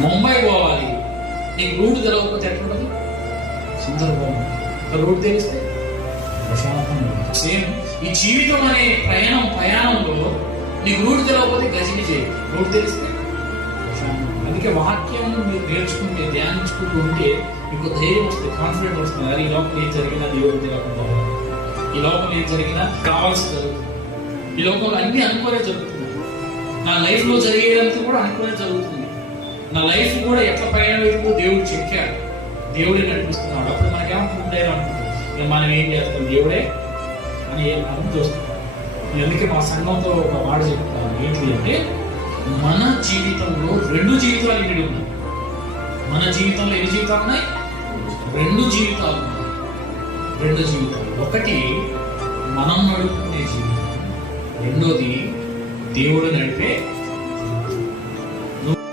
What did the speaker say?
ముంబై పోవాలి. నీకు రూట్ తెలవకపోతే ఎట్లుంటుంది సందర్భం రూట్ తెలిస్తే సేమ్. ఈ జీవితం అనే ప్రయాణం ప్రయాణంలో నీకు రూట్ తెలవకపోతే గజిని చేయి. రూట్ తెలిస్తే. అందుకే వాక్యం మీరు నేర్చుకుంటే ధ్యానించుకుంటూ ఉంటే మీకు ధైర్యం వస్తుంది కాన్ఫిడెంట్ వస్తుంది. అది ఈ లోపల ఏం జరిగినా దేవుడు తెలియకుండా ఈ లోపల ఏం జరిగినా కావాల్సి జరుగుతుంది. ఈ లోకంలో అన్ని అనుకోలే జరుగుతుంది నా లైఫ్లో జరిగేదంతా కూడా అనుకోలే జరుగుతుంది. నా లైఫ్ కూడా ఎట్లా పైన దేవుడు చెక్కాడు దేవుడే నడిపిస్తున్నాడు అప్పుడు మనకేమనుకుంటే అనుకుంటాం. ఇక మనం ఏం చేస్తాం? దేవుడే అని ఏం మనం చూస్తాం అందుకే మా సంఘంతో ఒక మాట చెప్తాను. ఏంటి అంటే మన జీవితంలో రెండు జీవితాలు ఇక్కడ ఉన్నాయి. మన జీవితంలో ఎన్ని జీవితాలు ఉన్నాయి? రెండు జీవితాలు ఉన్నాయి. రెండు జీవితాలు. ఒకటి మనం నడుపుకునే జీవితం. రెండోది దేవుడు నడిపే